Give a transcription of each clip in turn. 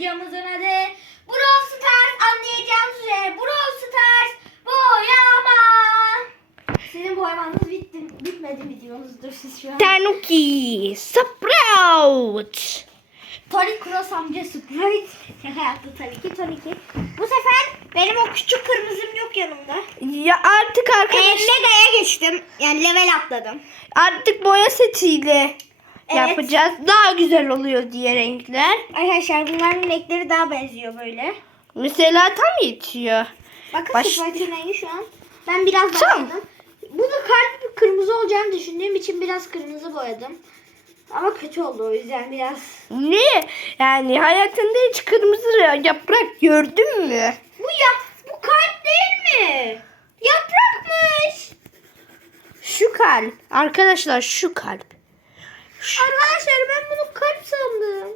videomuzun adı Brawl Stars anlayacağınız üzere Brawl Stars boyama. Sizin boyamanız bitti, bitmedi videomuzdur siz şu an. Tanuki Sprout. Tony Cross amca Sprite. Şaka yaptı tabii ki Tony ki. Bu sefer benim o küçük kırmızım yok yanımda. Ya artık Ee, arkadaşlar Mega'ya geçtim. Yani level atladım. artık boya setiyle Evet. yapacağız. Daha güzel oluyor diye renkler. Arkadaşlar bunların renkleri daha benziyor böyle. Mesela tam yetiyor. Bakın Baş- Sprite'ın rengi şu an. Ben biraz Tamam. başladım. Bunu kalp kırmızı olacağını düşündüğüm için biraz kırmızı boyadım. Ama kötü oldu o yüzden biraz. Ne? Yani hayatında hiç kırmızı yaprak gördün mü? Bu ya bu kalp değil mi? Yaprakmış. Şu kalp. Arkadaşlar şu kalp. Arkadaşlar ben bunu kalp sandım.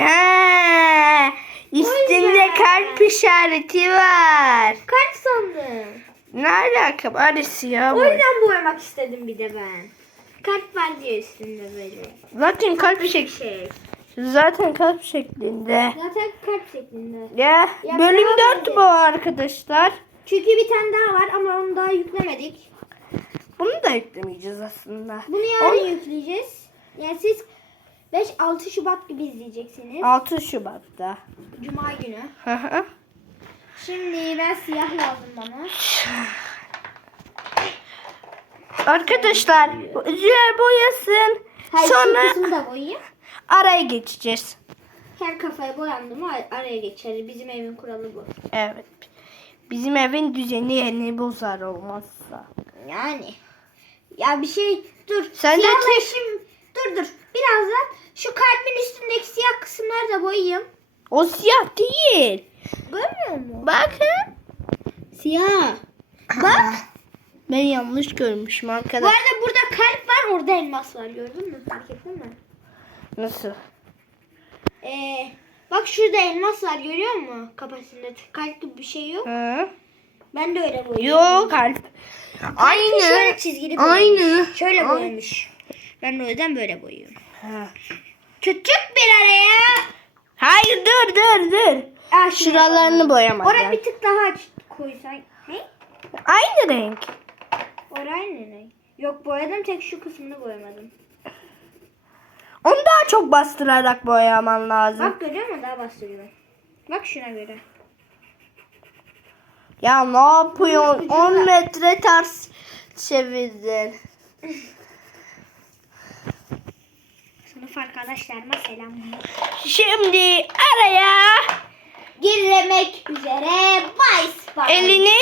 Ee, üstünde kalp işareti var. Kalp sandım. Ne alaka? Bari siyah O boy. yüzden boyamak istedim bir de ben. Kalp var diye üstünde böyle. Zaten kalp şek Şey. Zaten kalp şeklinde. Zaten kalp şeklinde. Ya, Ya bölüm bravo 4 dedi. bu arkadaşlar. Çünkü bir tane daha var ama onu daha yüklemedik. Bunu da yüklemeyeceğiz aslında. Bunu yarın yükleyeceğiz. Yani siz 5-6 Şubat gibi izleyeceksiniz. 6 Şubat'ta. Cuma günü. Şimdi ben siyah yazdım bana. arkadaşlar Züher boyasın. Hayır Sonra kısmı da boyayayım. araya geçeceğiz. Her kafaya boyandı mı araya geçer. Bizim evin kuralı bu. Evet. Bizim evin düzeni yeni bozar olmazsa. Yani. Ya bir şey dur. Sen de Siyahlaşım. Dur dur. Birazdan şu kalbin üstündeki siyah kısımları da boyayayım. O siyah değil. Görmüyor musun? Bakın. Siyah. Bak. Ben yanlış görmüşüm Bu arkadaşlar. arada burada kalp var orada elmas var gördün mü? Fark ettin mi? Nasıl? Ee, bak şurada elmas var görüyor musun? Kafasında kalp gibi bir şey yok. Hı? Ben de öyle boyuyorum. Yok kalp. Aynı. Şöyle çizgili boyamış. Aynı. Şöyle Aynı. boyamış. Ben de o yüzden böyle boyuyorum. Ha. Küçük bir araya. Hayır dur dur dur. Aa, Şuralarını boyamadım. Oraya bir tık daha aç koysan. Ne? Aynı renk. Oraya ne renk? Yok boyadım tek şu kısmını boyamadım. Onu daha çok bastırarak boyaman lazım. Bak görüyor musun? Daha bastırıyorum. Bak şuna göre. Ya ne yapıyorsun? Ucunda. 10 metre ters çevirdin. Sınıf arkadaşlarıma selamlar. Şimdi araya Girmek üzere Vice var. elini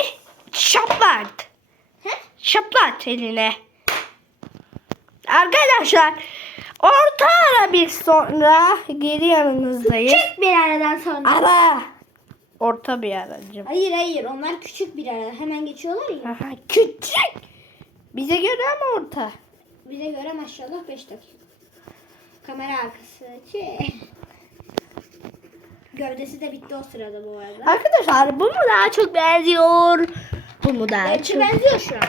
şaplat. He? Şaplat eline. Arkadaşlar orta ara bir sonra geri yanınızdayız. Küçük bir aradan sonra. Ara. Orta bir aracım. Hayır hayır onlar küçük bir ara. Hemen geçiyorlar ya. Aha, küçük. Bize göre ama orta. Bize göre maşallah 5 dakika. Kamera arkası. Şey. Gövdesi de bitti o sırada bu arada. Arkadaşlar bu mu daha çok benziyor? Bu mu daha Belki çok? benziyor şu an.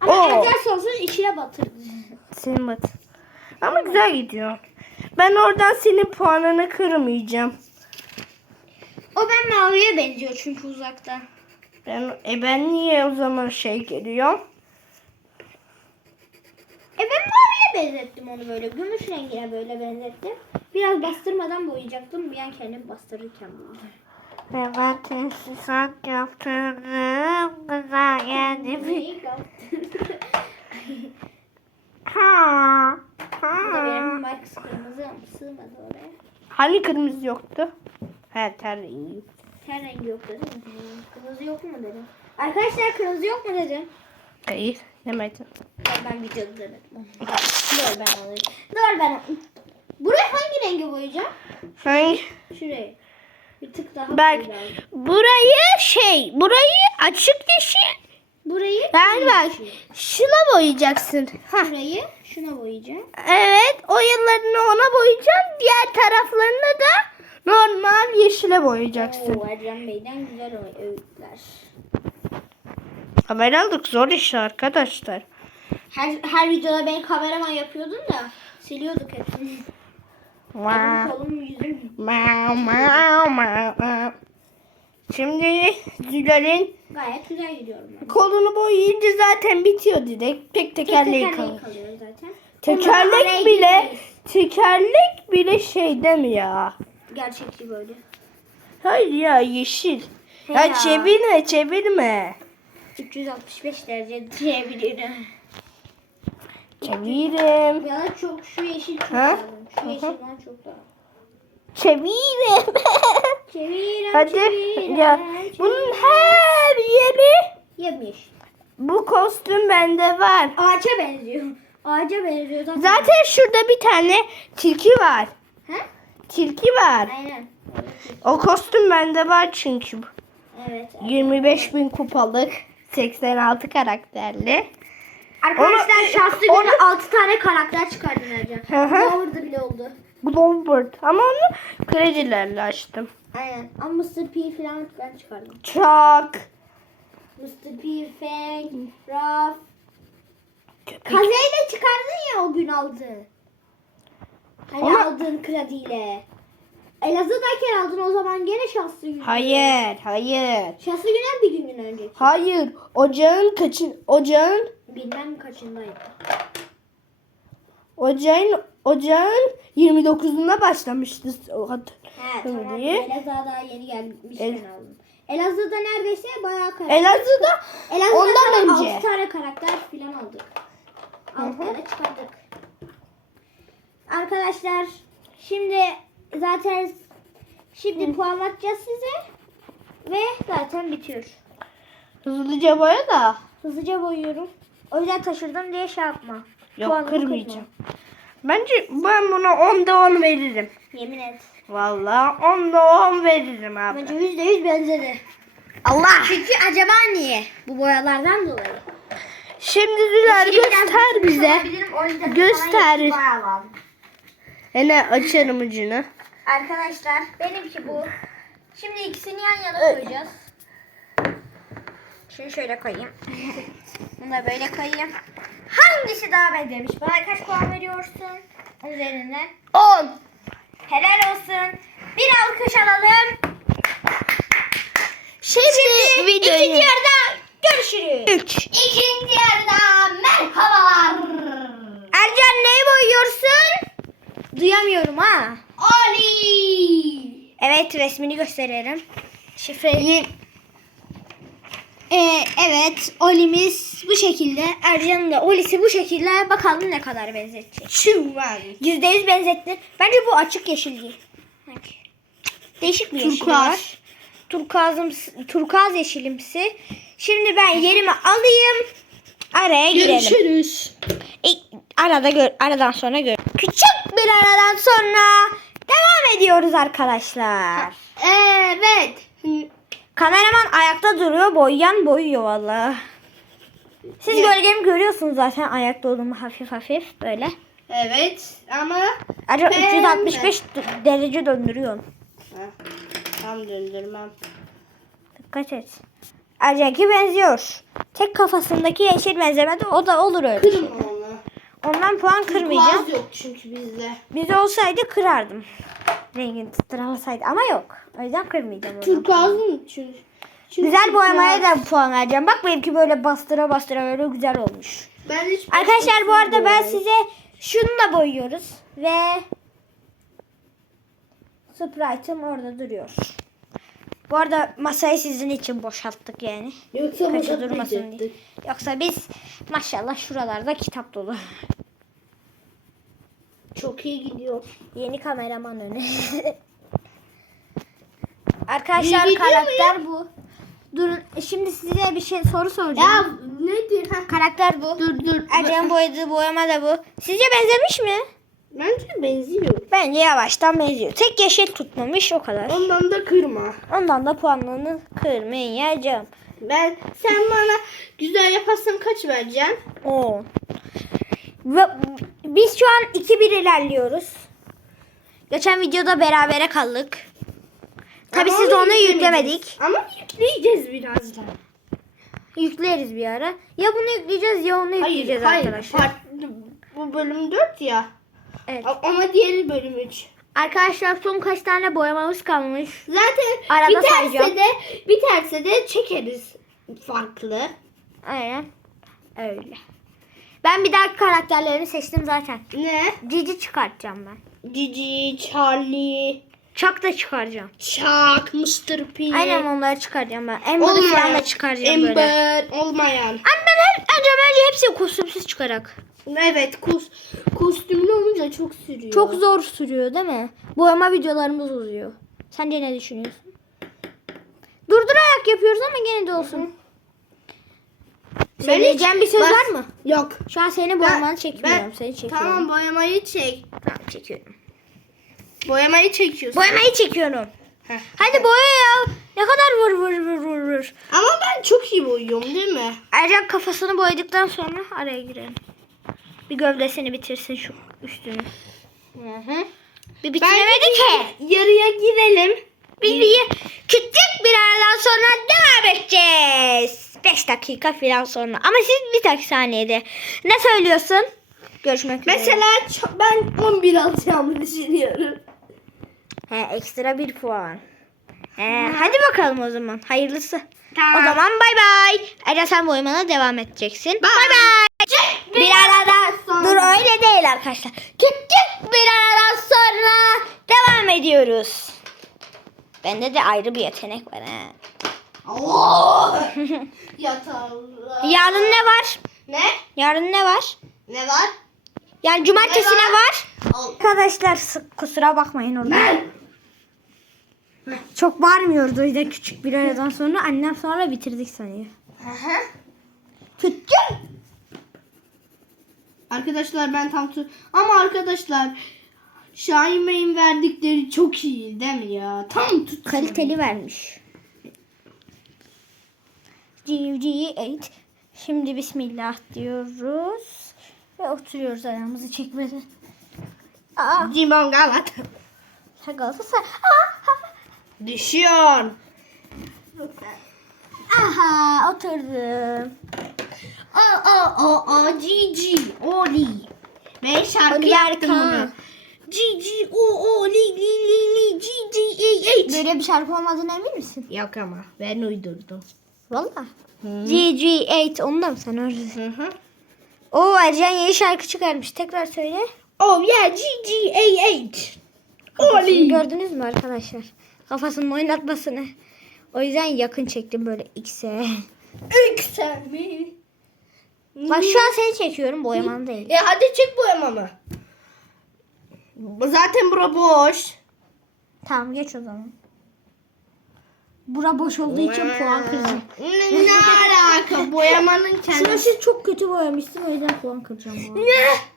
Ama Oo. benzer sonsuz içine batırdı. Senin bat. Ama güzel gidiyor. Ben oradan senin puanını kırmayacağım. O ben maviye benziyor çünkü uzaktan. Ben, e ben niye o zaman şey geliyor? E ben maviye benzettim onu böyle. Gümüş rengine böyle benzettim. Biraz bastırmadan boyayacaktım. Bir an kendim bastırırken buldum. Evet, tesisat yaptırdım. Güzel geldi. Bastırdın? Ha. Bu da Ha. benim Max kırmızı sığmadı oraya. Hani kırmızı yoktu? He ter rengi. Ten rengi yok dedim. Kırmızı yok mu dedim. Arkadaşlar kırmızı yok mu dedim. Hayır demedim. Ben, ben videoda demedim. Dur ben alayım. Dur ben alayım. Buraya hangi rengi boyayacağım? Hayır. Şuraya. Bir tık daha Bak burayı şey burayı açık yeşil. Burayı Ben bak şuna boyayacaksın. Burayı şuna boyayacağım. Evet o yanlarını ona boyayacaksın. Diğer taraflarını da normal yeşile boyayacaksın. Oo, Ercan Bey'den güzel öğütler. Kameralık zor iş arkadaşlar. Her, her videoda ben kameraman yapıyordun da siliyorduk hepsini. Wow. Kolum yüzüm. Şimdi Zülal'in gayet güzel gidiyorum ben. kolunu boyayınca zaten bitiyor direkt. Tek tekerleği Tek kalıyor. kalıyor zaten. Ondan Tekerlek bile tekerlek bile şey değil mi ya? Gerçekçi böyle. Hayır ya yeşil. He Ya ya. çevirme çevirme. 365 derece diyebilirim. Çevirim. Ya çok şu yeşil çok Ha? lazım. Şu Hı hı. yeşil bana çok lazım. Çevirim. Çevirem, Hadi çevirem, ya çevirem. bunun her yeri Yemiş. bu kostüm bende var. Ağaca benziyor. Ağaca benziyor zaten. Zaten şurada bir tane tilki var. Ha? Tilki var. Aynen. O kostüm bende var çünkü. Evet. 25 bin kupalık 86 karakterli. Arkadaşlar Onu- şanslı onu- günü 6 tane karakter çıkardım hı. Glover'da bile oldu. Glowbird ama onu kredilerle açtım. Aynen. Ama Mr. P falan ben çıkardım. Çok. Mr. P, Fang, Raf. Köpek. Kazeyle çıkardın ya o gün aldı. Hani Ona- aldığın krediyle. Elazığ'dayken aldın o zaman gene şanslı gün. Hayır, hayır. Şanslı günden bir günden önceki. Hayır. Ocağın kaçın? Ocağın Bilmem kaçındaydı. Ocağın Ocağın 29'unda başlamıştı. He tamam. Elazığ'a daha yeni gelmişken El- aldım. Elazığ'da neredeyse bayağı karakter. Elazığ'da Elazığ'da ondan önce. 6 tane karakter falan aldık. 6 Hı hı. tane çıkardık. Arkadaşlar şimdi zaten şimdi puanlatacağız size ve zaten bitiyor. hızlıca boya da. Hızlıca boyuyorum. O yüzden taşırdım diye şey yapma. Yok Puanımı kırmayacağım. Bence ben buna 10'da 10 veririm. kırma. Yemin et. Vallahi 10'da 10 veririm abi. Bence %100 benzedi. Allah. Çünkü acaba niye? Bu boyalardan dolayı. Şimdi Züler göster bize. Göster. Hele açarım ucunu. Arkadaşlar benimki bu. Şimdi ikisini yan yana koyacağız. Şunu şöyle koyayım. Bunu da böyle koyayım. Hangisi daha benzemiş? Bana kaç puan veriyorsun? Üzerinden. 10. Helal olsun. Bir alkış alalım. Şimdi, İkinci videoyu. yarıda görüşürüz. 3. İkinci yarıda Duyamıyorum ha. Ali. Evet resmini gösterelim. Şifreyi. Ee, evet Oli'miz bu şekilde. Ercan'ın da Oli'si bu şekilde. Bakalım ne kadar benzetecek. Çuval. Yüzde yüz benzettin. Bence bu açık yeşil değil. Değişik bir yeşil Turkuaz. var. Turkuazım, turkuaz yeşilimsi. Şimdi ben yerimi alayım. Araya girelim. Görüşürüz. İlk arada gör, aradan sonra gör. Aradan sonra devam ediyoruz arkadaşlar. Evet. Kameraman ayakta duruyor, boyayan boyuyor valla. Siz Ya. gölgemi görüyorsunuz zaten ayakta olduğumu hafif hafif böyle. Evet ama Acaba Ben 365 d- derece döndürüyorum. Heh, tam döndürmem. Dikkat et. Ercanki benziyor. Tek kafasındaki yeşil benzemedi o da olur öyle. Kırma onu. Ondan puan kırmayacağım. Turkuaz yok çünkü bizde. Bizde olsaydı kırardım. Rengini tutturamasaydı ama yok. O yüzden kırmayacağım. onu. Turkuazın çünkü. çünkü Güzel boyamaya turkuaz. da puan vereceğim. Bak benimki böyle bastıra bastıra böyle güzel olmuş. Ben hiç Arkadaşlar bu arada ben size şununla boyuyoruz. Ve Sprite'ım orada duruyor. Bu arada masayı sizin için boşalttık yani. Yoksa Kaçı durmasın diye. Yoksa biz maşallah şuralarda kitap dolu. Çok iyi gidiyor. Yeni kameraman önü. Arkadaşlar İyi karakter bu. Durun şimdi size bir şey soru soracağım. Ya ne diyor? Ha, Karakter bu. dur dur. Ercan'ın boyadığı boyama da bu. Sizce benzemiş mi? Bence benziyor. Bence yavaştan benziyor. Tek yeşil tutmamış o kadar. Ondan da kırma. Ondan da puanlarını kırmayacağım. Ben sen bana güzel yaparsan kaç vereceksin? 10. Ve biz şu an 2-1 ilerliyoruz. Geçen videoda berabere kaldık. Tabi siz onu onu yüklemedik. Ama yükleyeceğiz birazdan. Yükleriz bir ara. Ya bunu yükleyeceğiz ya onu Hayır, yükleyeceğiz hayır. arkadaşlar. Part, bu bölüm 4 ya. Evet. Ama diğeri bölüm 3. Arkadaşlar son kaç tane boyamamız kalmış. Zaten Arada biterse sayacağım. de biterse de çekeriz farklı. Aynen. Öyle. Ben bir dahaki karakterlerimi seçtim zaten. Ne? Cici çıkartacağım ben. Cici, Charlie, Chuck da çıkaracağım. Chuck, Mr. P. Aynen onları çıkaracağım ben. Amber'ı falan da çıkaracağım böyle. Amber, olmayan. Ama ben hep, önce bence hepsi kostümsüz çıkarak. Evet, kos, kostümlü olunca çok sürüyor. Çok zor sürüyor değil mi? Boyama videolarımız uzuyor. Sence ne düşünüyorsun? Durdurarak yapıyoruz ama gene de olsun. Söyleyeceğim bir söz Bas- var mı? Yok. Şu an seni boyamanı çekmiyorum. Seni çekiyorum. Tamam boyamayı çek. Tamam çekiyorum. Boyamayı çekiyorsun. Boyamayı çekiyorum. Heh. Hadi boya ya. Ne kadar vur vur vur vur vur. Ama ben çok iyi boyuyorum değil mi? Ayrıca kafasını boyadıktan sonra araya girelim. Bir gövdesini bitirsin şu üstünü. Hı hı. Bir bitiremedi ki. Yarıya girelim. Biz bir küçük bir aradan sonra devam edeceğiz. 5 dakika falan sonra. Ama siz bir dakika saniyede. Ne söylüyorsun? Görüşmek üzere. Mesela ço- ben 11 alacağımı düşünüyorum. He, ekstra bir puan. He, hadi bakalım o zaman. Hayırlısı. Tamam. O zaman bay bay. Ayrıca sen boyamana devam edeceksin. Bay bay. Bir sonra. Dur öyle değil arkadaşlar. Küçük bir aradan sonra devam ediyoruz. Bende de ayrı bir yetenek var he. Allah! Yatağımda. Yarın ne var? Ne? Yarın ne var? Ne var? Yani cumartesi Ne ne var? var? Al. Arkadaşlar kusura bakmayın orada. Ben. Çok bağırmıyordu o yüzden küçük bir aradan sonra annem sonra bitirdik sanıyor. Hı hı. Küçük. Arkadaşlar ben tam ama arkadaşlar Şahin Bey'in verdikleri çok iyi değil mi ya? Tam tut. Kaliteli vermiş. GG8. Şimdi bismillah diyoruz. Ve oturuyoruz ayağımızı çekmeden. Aa, Cimon Galat. Galatasaray. Aa, Düşüyor. Aha oturdum. Aa aa aa aa Cici Oli. Ben şarkı Oli yaptım Erkan. bunu. Cici o o li li li li Cici ey ey. Böyle bir şarkı olmadığına emin misin? Yok ama ben uydurdum. Valla. GG8 onu da mı sen öyle? Hı hı. Oo Ercan yeni şarkı çıkarmış. Tekrar söyle. Oh yeah Cici ey ey. Kafasını Oli. gördünüz mü arkadaşlar? Kafasının oynatmasını. O yüzden yakın çektim böyle X'e. Sen mi? Bak şu an seni çekiyorum boyaman değil. E hadi çek boyamamı. Zaten bura boş. Tamam geç o zaman. Bura boş olduğu için puan kıracağım. Ne, ne alaka boyamanın kendisi. Sınırsız çok kötü boyamışsın o yüzden puan kıracağım. bu arada. Ne?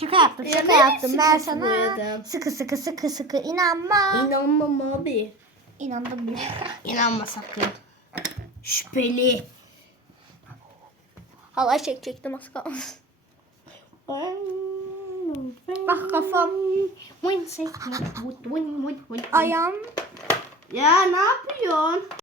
Şaka yaptım Ya şaka nereye yaptım. Ben sıkı sana boyadım? sıkı sıkı sıkı sıkı inanma. İnanmam abi. İnandım bile. İnanma sakın. Şüpheli. Halay çekecektim az kalmasın. Bak kafam. Ayağım Ya ne yapıyorsun?